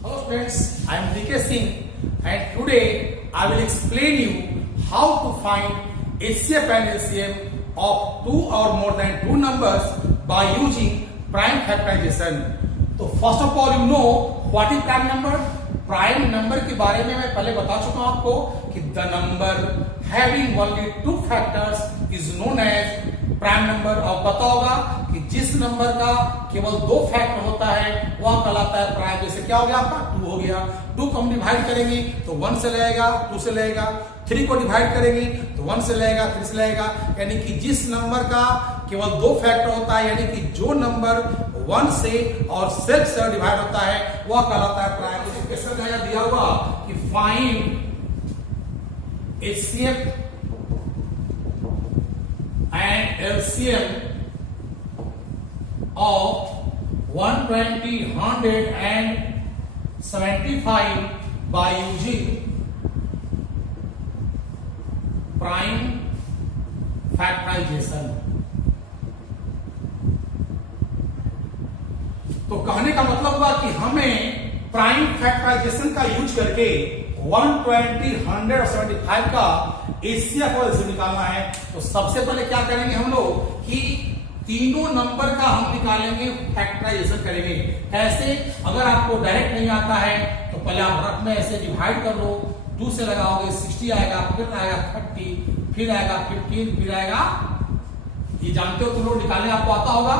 Hello friends, I am DK Singh and today I will explain you how to find HCF and LCM of two or more than two numbers by using prime factorization. तो first of all you know what is prime number? Prime number के बारे में मैं पहले बता चुका हूं आपको कि the number having only two factors is known as prime number. और पता होगा कि जिस नंबर का केवल दो फैक्टर होता है वह कहलाता है प्राइम। जैसे क्या हो गया आपका 2 हो गया, 2 को हम डिवाइड करेंगे तो 1 से लगेगा, 2 से लगेगा, 3 को डिवाइड करेंगे तो 1 से लगेगा, 3 से लगेगा। यानी कि जिस नंबर का केवल दो फैक्टर होता है, यानी कि जो नंबर 1 से और सेल्फ से डिवाइड होता है वह कहलाता है प्राइम। क्वेश्चन में दिया हुआ कि find HCF and LCM of 120, 100 and 75 by using prime factorization। तो कहने का मतलब हुआ कि हमें प्राइम फैक्टराइजेशन का यूज करके 120, 100 और 75 का HCF और LCM निकालना है। तो सबसे पहले क्या करेंगे हम लोग कि तीनों नंबर का हम निकालेंगे, फैक्टराइजेशन करेंगे। कैसे? अगर आपको डायरेक्ट नहीं आता है तो पहले आप रफ में ऐसे डिवाइड कर लो। 2 से लगाओगे 60 आएगा, फिर आएगा 30, फिर आएगा 15, फिर आएगा, ये जानते हो तुम लोग निकालने आपको आता होगा।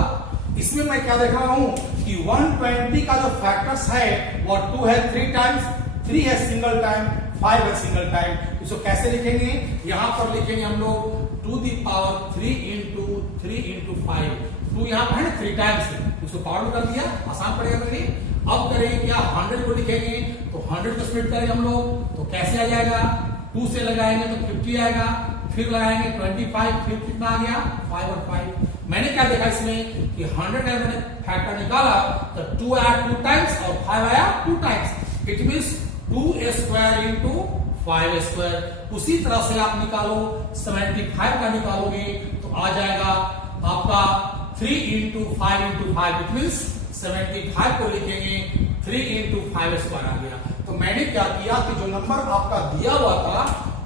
इसमें मैं क्या देख रहा हूं कि 120 का जो फैक्टर्स है वो 2 है 3 टाइम्स, 3 है सिंगल टाइम, 5 है सिंगल टाइम। इसको कैसे लिखेंगे? यहां पर लिखेंगे हम लोग 2 the power 3 into 3 into 5। 2 यहां पर है 3 टाइम्स, इसको पावर कर दिया, आसान पड़ेगा मेरे। अब करेंगे क्या? 100 को लिखेंगे तो 100 को स्प्लिट करेंगे हम लोग तो कैसे आ जाएगा? 2 से लगाएंगे तो 50 आएगा, फिर लगाएंगे 25, फिर कितना आ गया? 5 और 5। मैंने क्या देखा इसमें कि 100 का मैंने फैक्टर निकाला तो 2 आया 2 टाइम्स और 5 आया 2 times. It means 2 square into 5 square. उसी तरह से आप निकालो 75 का निकालोगे तो आ जाएगा आपका 3 इंटू 5 इंटू 5। इट मींस 75 को लिखेंगे 3 इंटू 5 स्क्वायर आ गया। तो मैंने क्या किया कि जो नंबर आपका दिया हुआ था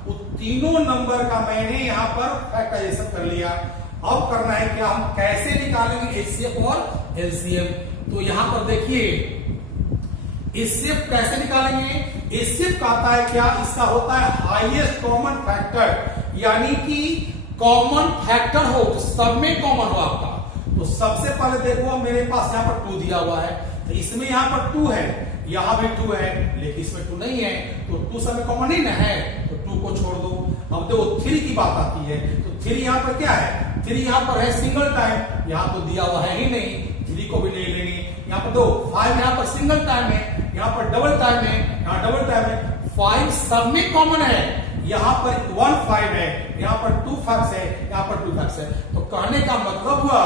वो तीनों नंबर का मैंने यहाँ पर फैक्टराइजेशन कर लिया। अब करना है क्या? हम कैसे निकालेंगे HCF और LCM? तो यहां पर देखिए HCF कैसे निकालेंगे? HCF का आता है क्या? इसका होता है हाईएस्ट कॉमन फैक्टर, यानी कि कॉमन फैक्टर हो तो सब में कॉमन हो आपका। तो सबसे पहले देखो मेरे पास यहाँ पर 2 दिया हुआ है, तो इसमें यहाँ पर 2 है, यहाँ भी 2 है, लेकिन इसमें 2 नहीं है तो 2 सब में कॉमन ही ना है तो 2 को छोड़ दो। अब देखो 3 की बात आती है तो 3 यहाँ पर क्या है? 3 यहाँ पर है सिंगल टाइम, यहाँ तो दिया हुआ है ही नहीं, 3 को भी नहीं लेंगे। यहाँ पर दो 5 यहाँ पर सिंगल टाइम है, यहाँ पर डबल टाइम है, यहाँ डबल टाइम है। 5 सब में कॉमन है, यहाँ पर 1 5 है, यहाँ पर 2 5 है, यहाँ पर 2 5 है। तो कहने का मतलब हुआ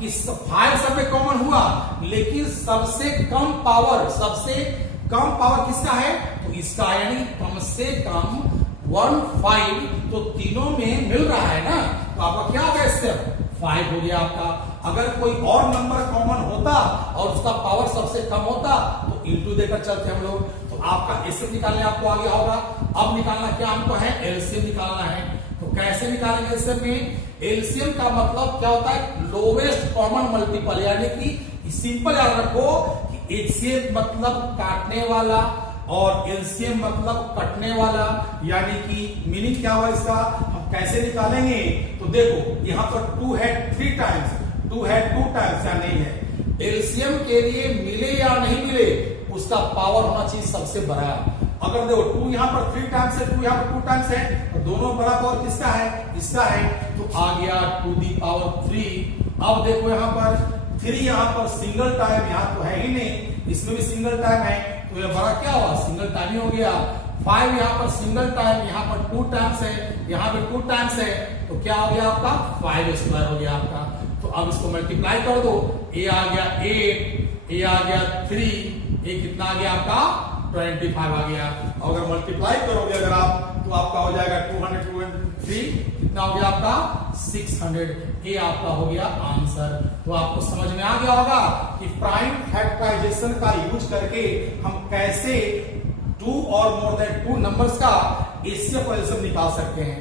कि 5 सब में कॉमन हुआ, लेकिन सबसे कम पावर किसका है? तो इसका, यानी कम से कम 1 5 तो तीनों में मिल रहा है ना, तो आपका क्या हो गया? इससे 5 हो गया आपका। अगर कोई और नंबर कॉमन होता और उसका पावर सबसे कम होता तो इंटू देकर चलते हम लोग, तो आपका HCF निकालने आपको आ गया होगा। अब निकालना क्या हमको है? LCM निकालना है। तो कैसे निकालेंगे LCM में? LCM का मतलब क्या होता है? लोवेस्ट कॉमन मल्टीपल, यानी कि सिंपल याद रखो कि HCF मतलब काटने वाला और LCM मतलब कटने वाला, यानी कि मीनिंग क्या हुआ इसका? हम कैसे निकालेंगे? तो देखो यहाँ पर 2 है 3 टाइम्स, 2 है 2 टाइम्स या नहीं है। LCM के लिए मिले या नहीं मिले उसका पावर होना चाहिए सबसे बड़ा। अगर देखो 2 यहाँ पर 3 टाइम्स है, 2 यहाँ पर 2 टाइम्स है, तो दोनों बड़ा पावर किसका है? इसका है, तो आ गया 2 दी पावर 3। अब देखो यहाँ पर 3 यहाँ पर सिंगल टाइम, यहाँ तो है ही नहीं, इसमें भी सिंगल टाइम है, तो ये बड़ा क्या हुआ? सिंगल टाइम ही हो गया। 5 यहाँ पर सिंगल टाइम, यहाँ पर 2 टाइम्स है, यहाँ पे 2 टाइम्स है, तो क्या हो गया आपका? 5 स्क्वायर हो गया आपका। तो अब इसको मल्टीप्लाई कर दो, ए आ गया 8, ए आ गया 3, ए कितना आ गया आपका? 25 आ गया। अगर मल्टीप्लाई करोगे अगर आप तो आपका हो जाएगा 200 3 कितना हो गया आपका 600। ये आपका हो गया आंसर। तो आपको समझ में आ गया होगा कि प्राइम फैक्टराइजेशन का यूज करके हम कैसे 2 और मोर देन 2 नंबर्स का एचसीएफ वैल्यू निकाल सकते हैं।